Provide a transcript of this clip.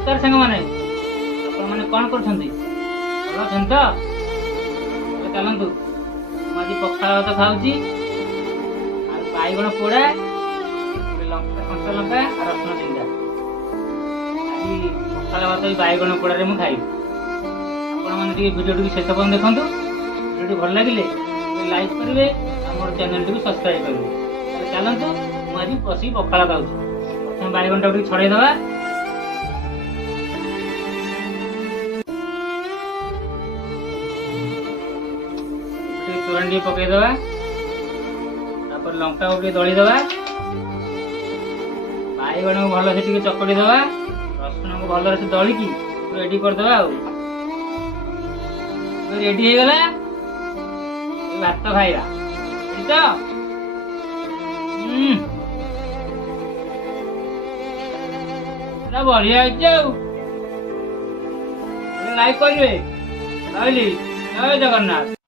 नमस्कार सांग मैंने मैंने कौन कर भल अच्छे तो चलतु आज पखाल भात खाऊँगी बैगण पोड़ा लंका कंचा लंका रसुण तीनटा आज पखाल भात बैगण पोड़े मुझे खाइबी आपने वीडियो टी शेष पर्यटन देखूँ वीडियो भल लगे लाइक करेंगे और चैनल टी सब्सक्राइब करेंगे चलतु मुझे बस पखाल खाऊँगी प्रथम बैगण टाक छड़ेदवा चूरण टे पकईदे लंका को दलीदे बैगण को भल से चकड़ीदे रसुण को भल से दलिकी रेडी करदे रेडी हो गला भात खाइबा तो बढ़िया लाइक करेंगे रही जय जगन्नाथ।